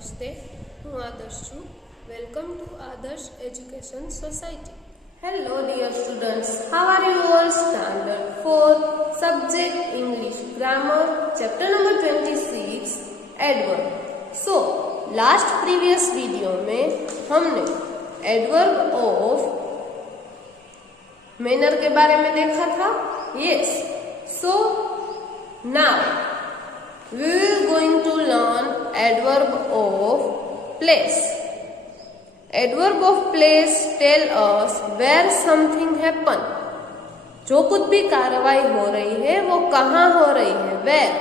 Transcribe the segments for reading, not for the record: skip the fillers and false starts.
નમસ્તે, હું આદર્શ છું. વેલકમ ટુ આદર્શ education society. Hello dear students, how are you all? Standard 4, subject English, grammar, chapter number 26, adverb. So, last previous video में हमने adverb of manner के बारे में देखा था. Yes. So, now we are going to learn adverb of place. Adverb of place tell us where something happen. जो कुछ भी कार्रवाई हो रही है वो कहाँ हो रही है, where.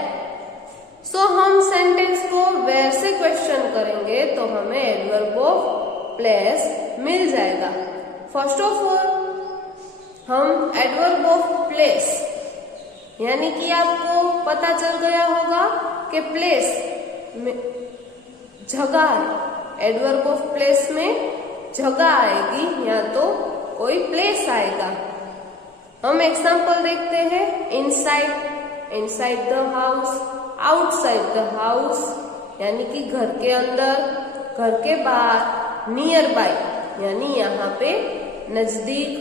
So हम सेंटेंस को where से क्वेश्चन करेंगे तो हमें adverb of place मिल जाएगा. फर्स्ट ऑफ ऑल हम adverb of place यानी कि आपको पता चल गया होगा कि प्लेस में जगह है. एडवर्ब ऑफ प्लेस में जगह आएगी या तो कोई प्लेस आएगा. हम एग्जांपल देखते हैं. Inside the house, outside the house यानी कि घर के अंदर, घर के बाहर, नियर बाय यानी यहाँ पे नजदीक,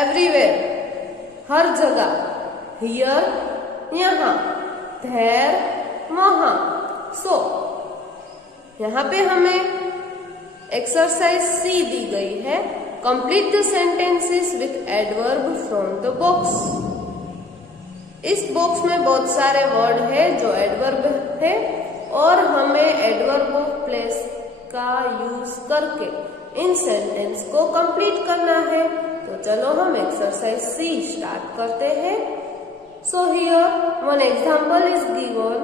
एवरीवेयर हर जगह, हियर यहाँ, देयर वहां. सो यहाँ पे हमें एक्सरसाइज सी दी गई है. Complete the sentences with adverb from the box. इस बॉक्स में बहुत सारे वर्ड है जो एडवर्ब है और हमें एडवर्ब ऑफ प्लेस का यूज करके इन सेंटेंस को कंप्लीट करना है. तो चलो हम एक्सरसाइज सी स्टार्ट करते हैं. So here one example is given.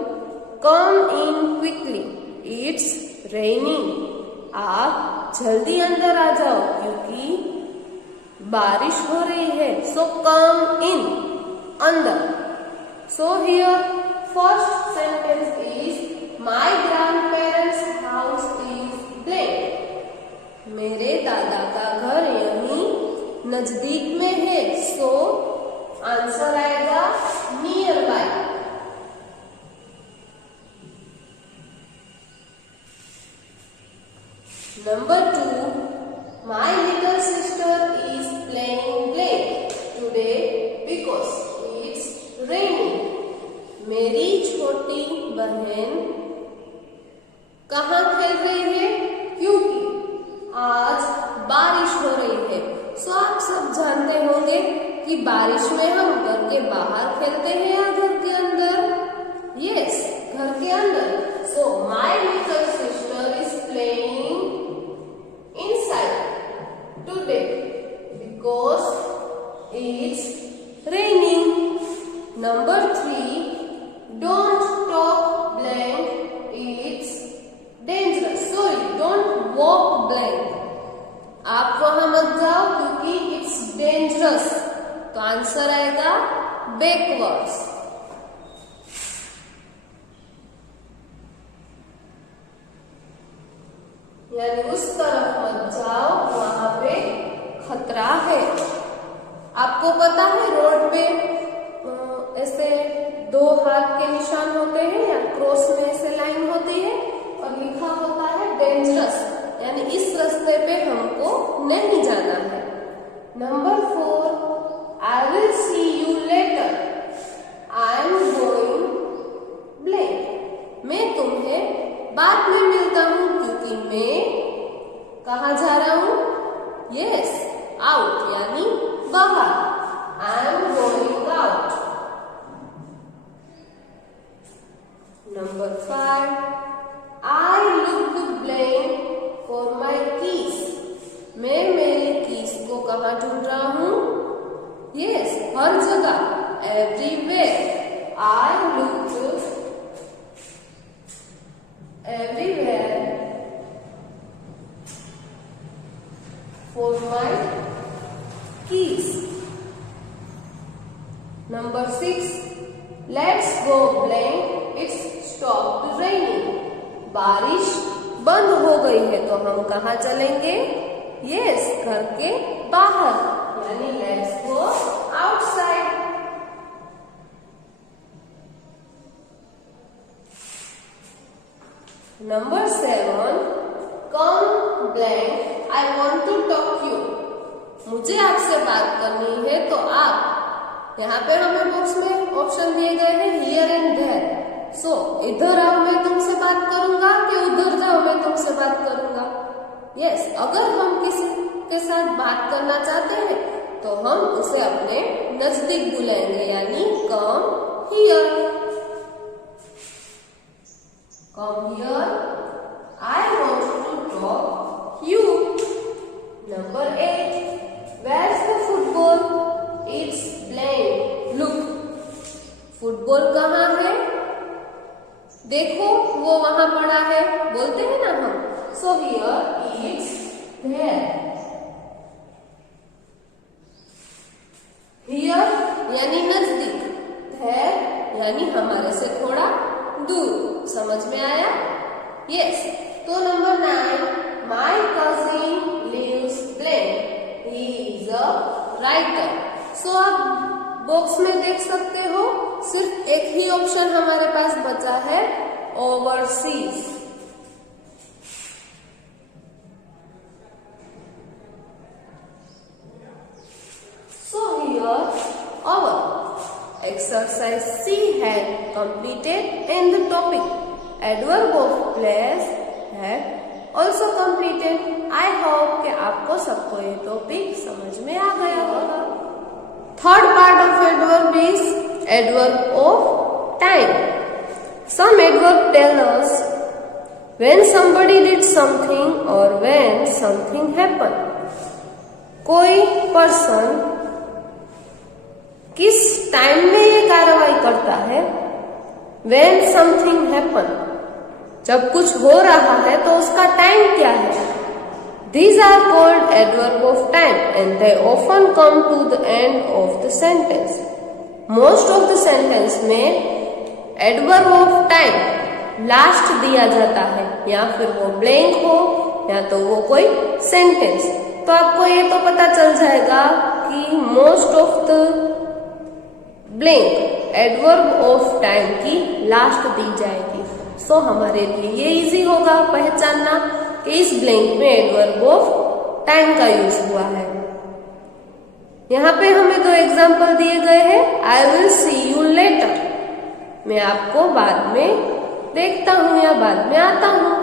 Come in quickly, it's raining. आप जल्दी अंदर आ जाओ क्योंकि बारिश हो रही है. सो कम इन, अंदर. So here first sentence is my grandparents house is blank. मेरे दादा का घर यहीं नजदीक में है. सो आंसर आएगा near by. Number 2, my little sister is playing blank today because it's raining. मेरी छोटी बहन कहाँ खेल रही है? क्योंकि आज बारिश हो रही है. सो आप सब जानते होंगे कि बारिश में हम घर के बाहर खेलते हैं या घर के अंदर? यस, घर के अंदर. So my little sister is playing inside today because it's raining. Number 3, don't talk blank, it's dangerous. So don't walk blank. आप वहां मत जाओ क्योंकि it's dangerous. तो आंसर आएगा backwards. यानी उस तरफ मत जाओ, वहां पे खतरा है. आपको पता है रोड पे ऐसे 2 हाथ के निशान होते हैं या क्रॉस में ऐसे लाइन होती है और लिखा होता है डेंजरस. यानी इस रास्ते पे हमको नहीं जाना है. Number 4, I will see you later, I am going blank. मैं तुम्हें बाद में मिलता हूं क्योंकि मैं कहाँ जा रहा हूं? यस, आउट यानी बाहर. I am going out. Number 5, I looked blank for my keys. मैं मेरी कीज को कहाँ ढूंढ रहा हूं? यस, हर जगह, everywhere. I looked everywhere for my keys. Number 6, let's go blank, it's stopped raining. बारिश बंद हो गई है तो हम कहाँ चलेंगे? यस, घर के बाहर यानी let's go outside. Number 7, come blank, I want to talk you. मुझे आपसे बात करनी है तो आप, यहाँ पे हमें बॉक्स में ऑप्शन दिए गए हैं हियर एंड देयर. सो इधर आओ मैं तुमसे बात करूंगा कि उधर जाओ मैं तुमसे बात करूंगा. यस, अगर हम किसी के साथ बात करना चाहते हैं तो हम उसे अपने नजदीक बुलाएंगे, यानी come here. Come here, I want to talk you. Number 8, where's the football? It's blank. Look, football कहाँ है? देखो वो वहां पड़ा है, बोलते हैं ना हम. So here it's there. Here यानी नजदीक, there यानी हमारे से थोड़ा दूर. समझ में आया? यस. तो number 9, my cousin lives blank, he is a writer. So आप बॉक्स में देख सकते हो सिर्फ एक ही ऑप्शन हमारे पास बचा है, overseas. So here our exercise C had completed and the topic adverb of place had also completed. I hope कि आपको सबको ये टॉपिक समझ में आ गया होगा. Third part of adverb is adverb of time. Some adverb tell us when somebody did something or when something happened. कोई person किस टाइम में ये कार्रवाई करता है, when something happen, जब कुछ हो रहा है तो उसका टाइम क्या है. These are called adverb of time and they often come to the end of the sentence. Most of the sentence में adverb of time लास्ट दिया जाता है, या फिर वो blank हो या तो वो कोई सेंटेंस. तो आपको ये तो पता चल जाएगा कि most of the blank adverb of time की लास्ट दी जाएगी. सो हमारे लिए ये इजी होगा पहचानना कि इस ब्लैंक में एडवर्ब ऑफ टाइम का यूज हुआ है. यहाँ पे हमें 2 एग्जाम्पल दिए गए हैं. I will see you later, मैं आपको बाद में देखता हूँ या बाद में आता हूँ.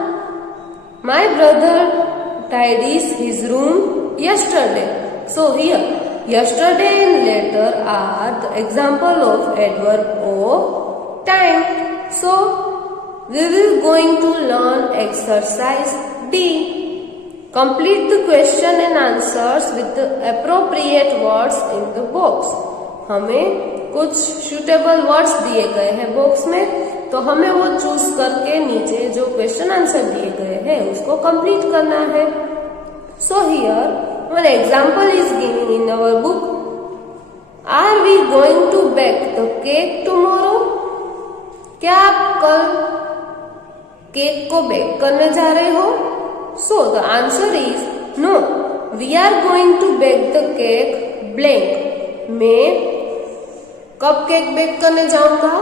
My brother tidies his room yesterday. So here yesterday and later are the example of adverb of time. So we will going to learn exercise D. Complete the question and answers with the appropriate words in the box. हमें कुछ suitable words दिए गए हैं box में, तो हमें वो choose करके नीचे जो क्वेश्चन आंसर दिए गए हैं उसको कंप्लीट करना है. So here one example is given in our book. Are we going to bake the cake tomorrow? क्या आप कल केक को बेक करने जा रहे हो? So the answer is no. We are going to bake the cake blank. मैं कब केक बेक करने जाऊंगा?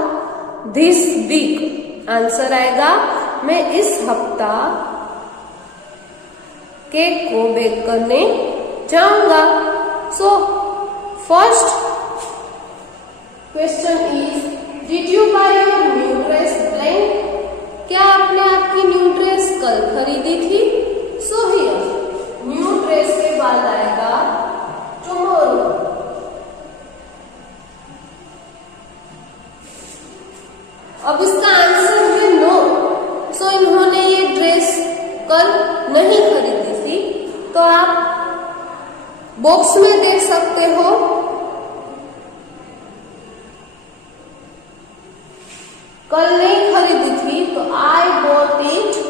This week. आंसर आएगा मैं इस हफ्ता केक को बेक करने जाऊंगा. So first question is, did you by your new dress blank? क्या आपने आपकी न्यू ड्रेस कल खरीदी थी? सो हियर न्यू ड्रेस के बाद आएगा टुमारो. अब इसका आंसर है नो. सो इन्होंने ये ड्रेस कल नहीं खरीदी थी. तो आप बॉक्स में देख सकते हो कल नहीं खरीदी थी, तो I bought it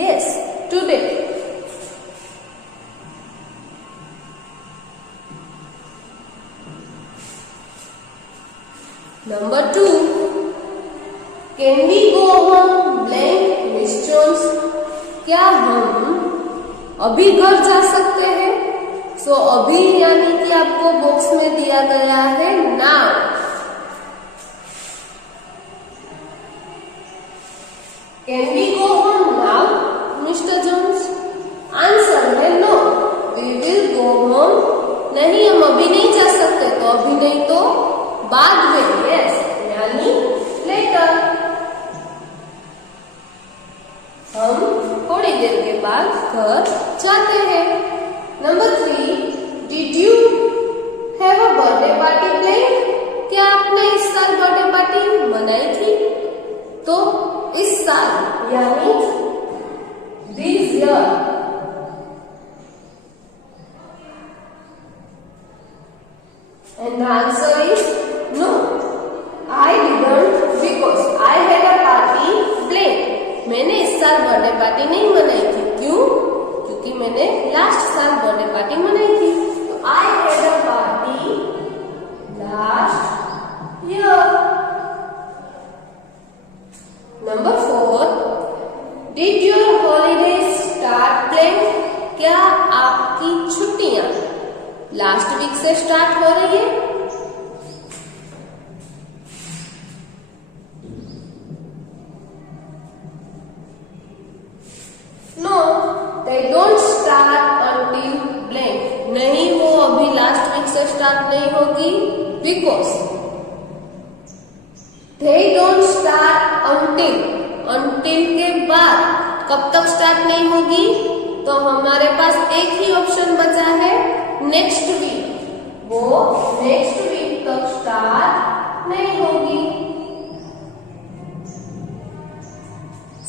yes today. Number 2, can we go home blank Miss Jones? क्या हम अभी घर जा सकते हैं? सो अभी यानी कि आपको बॉक्स में दिया गया है नाउ. पार्टी नहीं मनाई थी। क्यों? क्योंकि मैंने लास्ट साल बर्थडे पार्टी मनाई थी। तो I had a party last year. Number 4, did your holidays start plan? क्या आपकी छुट्टियां लास्ट वीक से स्टार्ट हो रही है? No, they don't start until blank. नहीं, वो अभी लास्ट वीक से स्टार्ट नहीं होगी, because they don't start until के बाद कब तक स्टार्ट नहीं होगी? तो हमारे पास एक ही ऑप्शन बचा है, नेक्स्ट वीक। वो नेक्स्ट वीक तक स्टार्ट नहीं होगी।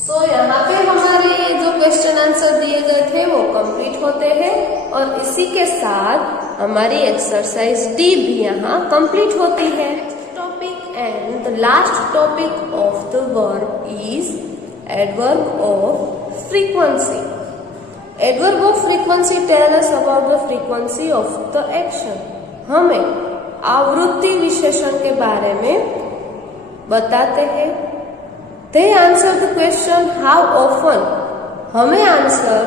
सो यहाँ पे हमारे जो क्वेश्चन आंसर दिए गए थे वो कंप्लीट होते हैं और इसी के साथ हमारी एक्सरसाइज डी भी यहाँ कंप्लीट होती है। Topic and the last topic of the verb is adverb of frequency. Adverb of frequency tell us about the frequency of the action. हमें आवृत्ति विशेषण के बारे में बताते हैं। They answer the question how often। हमें आंसर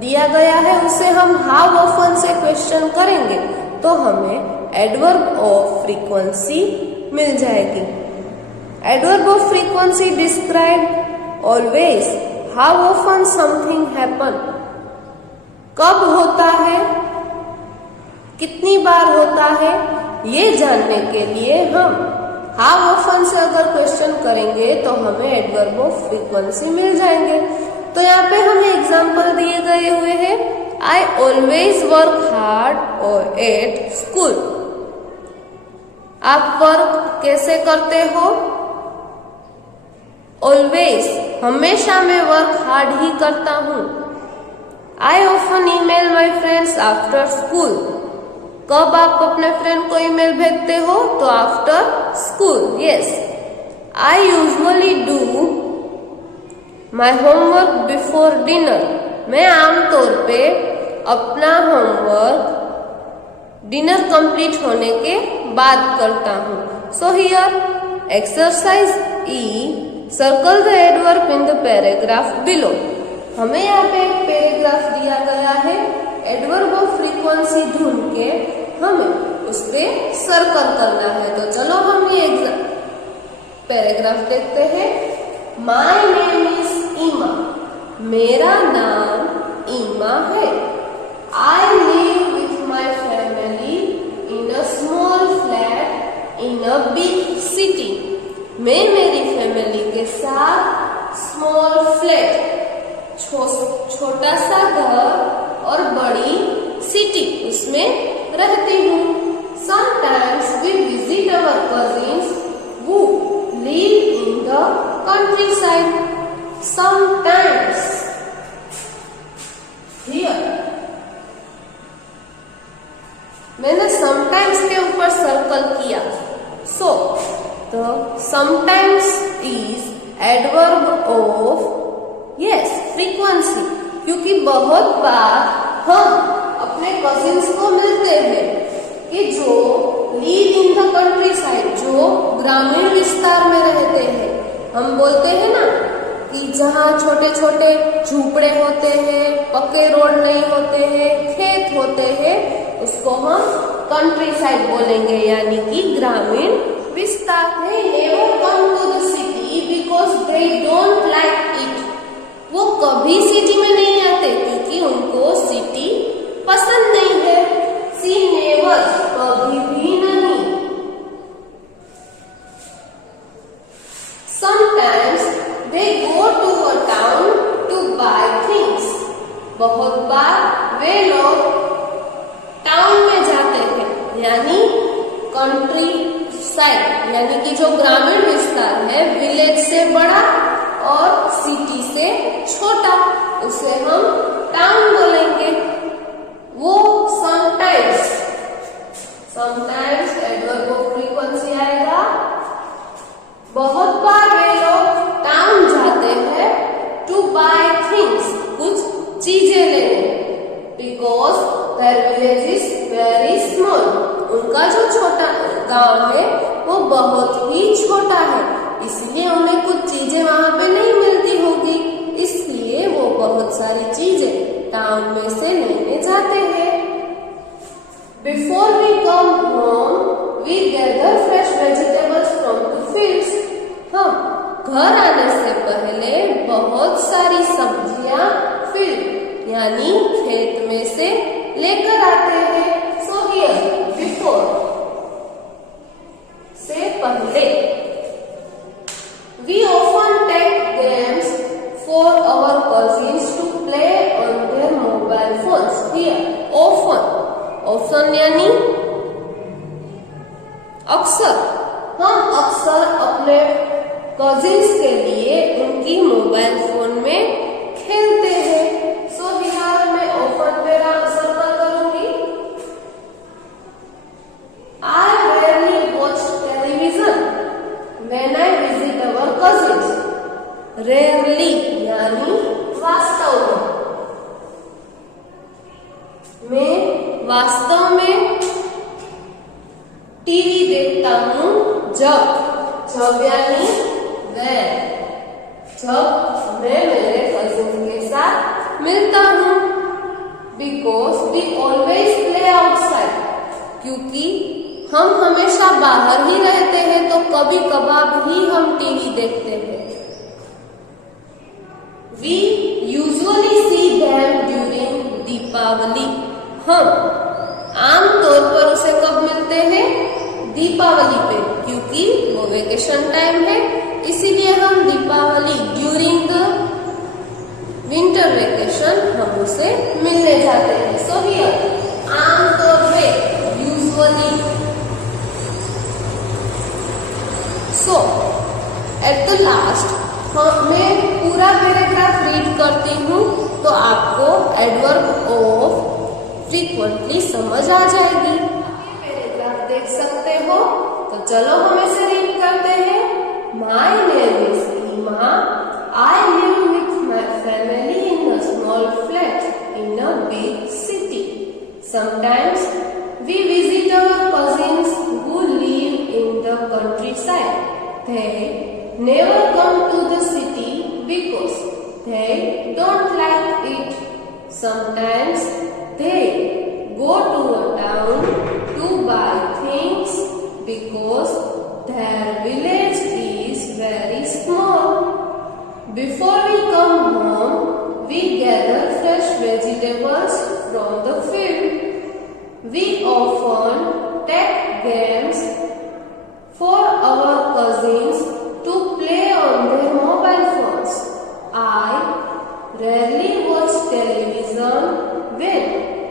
दिया गया है, उसे हम how often से क्वेश्चन करेंगे तो हमें एडवर्ब ऑफ फ्रीक्वेंसी मिल जाएगी। Adverb of frequency describe always how often something happen. कब होता है, कितनी बार होता है, ये जानने के लिए हम हाउ ऑफन से अगर क्वेश्चन करेंगे तो हमें एडवर्ब ऑफ फ्रीक्वेंसी मिल जाएंगे। तो यहाँ पे हमें एग्जाम्पल दिए गए हुए हैं। आई ऑलवेज वर्क हार्ड और एट स्कूल। आप वर्क कैसे करते हो? ऑलवेज, हमेशा मैं वर्क हार्ड ही करता हूँ। I often email my friends after school. कब आप अपने फ्रेंड को ईमेल भेजते हो? तो after school. Yes, I usually do my homework before dinner. मैं आमतौर पे अपना होमवर्क डिनर कंप्लीट होने के बाद करता हूँ। So here exercise E, circle the adverb in the paragraph below. हमें यहाँ पे एक पैराग्राफ दिया गया है, एडवर्ब ऑफ फ्रीक्वेंसी ढूंढ के हमें उस पे सर्कल करना है। तो चलो हम ये पैराग्राफ देखते हैं। माई नेम इज ईमा। मेरा नाम ईमा है। आई live with my family in a small flat in a big city. मैं मेरी फैमिली के साथ स्मॉल फ्लैट, छोटा सा घर और बड़ी सिटी, उसमें रहती हूँ। Sometimes we visit our cousins who live in the countryside. Sometimes here मैंने sometimes के ऊपर सर्कल किया। So the sometimes is adverb of yes frequency, क्योंकि बहुत बार हम अपने कजिन्स को मिलते हैं कि जो leave in the country side, जो ग्रामीण विस्तार में रहते हैं। हम बोलते हैं ना कि जहाँ छोटे छोटे झूपड़े होते हैं, पक्के रोड नहीं होते हैं, खेत होते हैं, उसको हम कंट्री साइड बोलेंगे, यानी कि ग्रामीण विस्तार। They never come to the city because they don't like it। वो कभी सिटी में नहीं आते क्योंकि उनको सिटी पसंद नहीं है। She never, कभी भी नहीं। Sometimes they go to a town to buy things। बहुत बार वे लोग टाउन में जाते हैं, यानी कंट्री साइड, यानी कि जो ग्रामीण विस्तार है, विलेज से बड़ा और सिटी से छोटा, उसे हम टाउन बोलेंगे। वो समटाइम्स एडवर्ब ऑफ फ्रीक्वेंसी आएगा। बहुत बार वे लोग टाउन जाते हैं टू बाय है वो बहुत ही छोटा है, इसलिए उन्हें कुछ चीजें वहां पे नहीं मिलती होगी, इसलिए वो बहुत सारी चीजें टाउन में से लेने जाते हैं। Before we come home, we gather fresh vegetables from the fields. हम घर आने से पहले बहुत सारी सब्जियां फील्ड यानी खेत में से लेकर आते हैं। So here, before से पहले, we often take games for our cousins to play on their mobile phones. Here, often यानी अक्सर, हम अक्सर अपने कजिन्स के लिए उनकी मोबाइल फोन में खेलते हैं। सो हियर मैं ऑफन पे सर्कल करूंगी। I rarely watch television when I visit our cousins. Rarely यानी वास्तव में टीवी देखता हूँ जब यानी जब मैं मेरे कजिन के साथ मिलता हूँ। Because we always play outside, क्योंकि हम हमेशा बाहर ही रहते हैं तो कभी कभार ही हम टीवी देखते हैं। We usually see them during Deepawali. हम आमतौर पर उसे कब मिलते हैं? दीपावली पे, क्योंकि वो वेकेशन टाइम है, इसीलिए हम Deepawali during the winter vacation हम उसे मिलने जाते हैं। सो हियर आमतौर पे usually. So at the last मैं पूरा पैराग्राफ रीड करती हूँ तो आपको एडवर्ब ऑफ फ्रीक्वेंटली समझ आ जाएगी। पैराग्राफ देख सकते हो, तो चलो हम इसे रीड करते हैं। My name is Reema, I live with my family in a small flat in a big city. Sometimes we visit our cousins who live in the countryside. They never come to the city because they don't like it. Sometimes they go to a town to buy things because their village is very small. Before we come home, we gather fresh vegetables from the field. We often take games for our cousins to play on their mobile phones. I rarely watch television when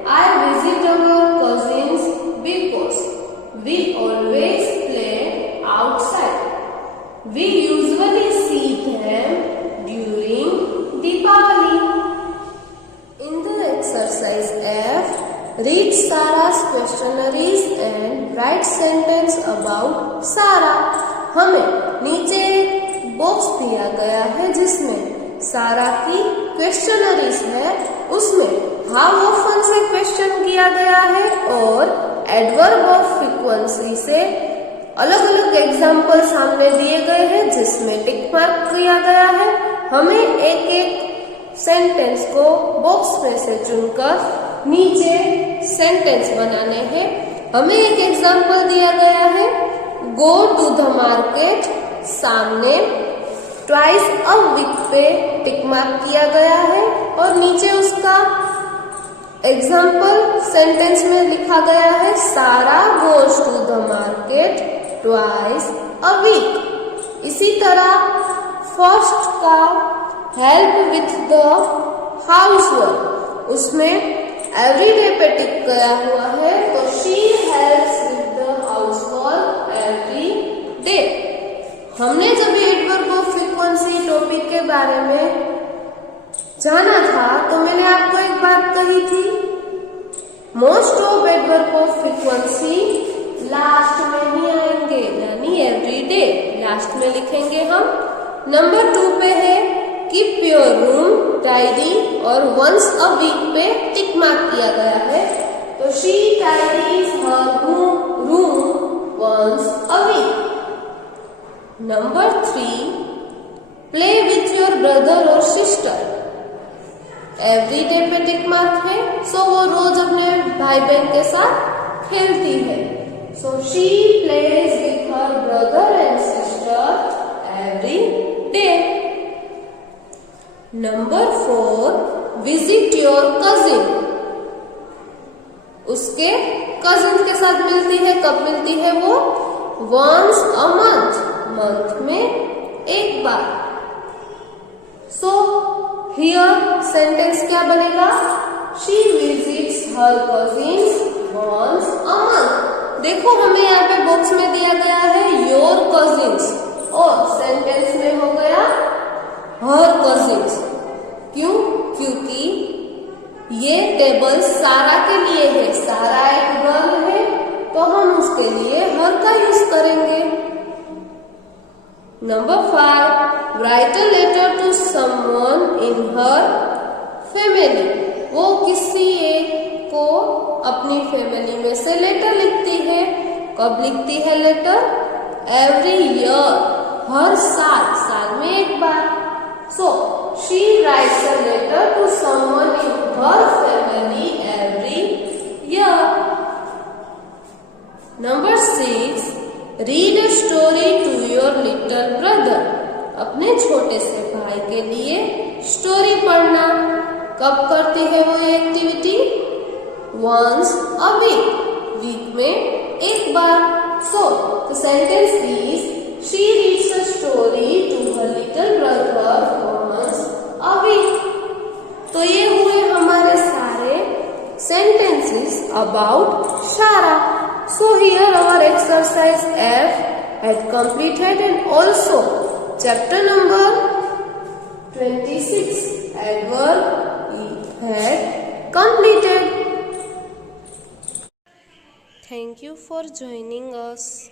I visit our cousins because we always play outside. We usually see them during Deepavali. In the exercise F, read Sarah's questionnaires and write sentence about Sarah. हमें नीचे एक box दिया गया है जिसमें सारा की questionnaires है, उसमें हाउ ऑफन से क्वेश्चन किया गया है और एडवर्ब ऑफ फ्रीक्वेंसी से अलग अलग एग्जाम्पल सामने दिए गए हैं जिसमें टिक मार्क किया गया है। हमें एक एक सेंटेंस को बॉक्स में से चुनकर नीचे सेंटेंस बनाने हैं। हमें एक एग्जाम्पल दिया गया है, गो टू द मार्केट, सामने ट्वाइस अ वीक पे टिक मार्क किया गया है और नीचे उसका एग्जाम्पल सेंटेंस में लिखा गया है, Sara goes to the market twice a week. इसी तरह फर्स्ट का हेल्प विथ द हाउसवर्क, उसमें एवरीडे पे टिक गया हुआ है तो she helps with the housework every day. हमने जब एडवर्ब ऑफ फ्रीक्वेंसी टॉपिक के बारे में जाना था तो मैंने आपको एक बात कही थी, most of adverb of frequency last में ही आएंगे, यानी एवरी डे लास्ट में लिखेंगे हम। नंबर 2 पे है कीप योर रूम टाइडी और वंस अ वीक पे टिक मार्क किया गया है तो she tidies her room once a week. Number 3, play with your brother or sister. Every day पे टिक मार्क है, सो वो रोज अपने भाई बहन के साथ खेलती है. So she plays with her brother and sister every day. Number 4, visit your cousin. उसके कजिन के साथ मिलती है. कब मिलती है वो? वंस अ मंथ, मंथ में एक बार. सो हियर सेंटेंस क्या बनेगा? She visits her cousins once a month. देखो हमें यहाँ पे बॉक्स में दिया गया है योर कजिन्स और सेंटेंस में हो गया हर कजिन्स. क्यों? क्योंकि ये टेबल सारा के लिए है. सारा एक गर्ल है तो हम उसके लिए हर का यूज करेंगे. Number 5, write a letter to someone in her family. वो किसी एक को अपनी फैमिली में से लेटर लिखती है. कब लिखती है लेटर? एवरी ईयर, हर साल, साल में एक बार. सो she writes a letter to someone in her family every year. Number 6, read a story to your little brother. अपने छोटे से भाई के लिए स्टोरी पढ़ना. कब करती है वो ये activity? Once a week, week में एक बार. So the sentence is she reads a story to her little brother once a week. तो ये हुए हमारे सारे sentences about Shara. So here our exercise F had completed and also chapter number 26 adverb had completed. Thank you for joining us.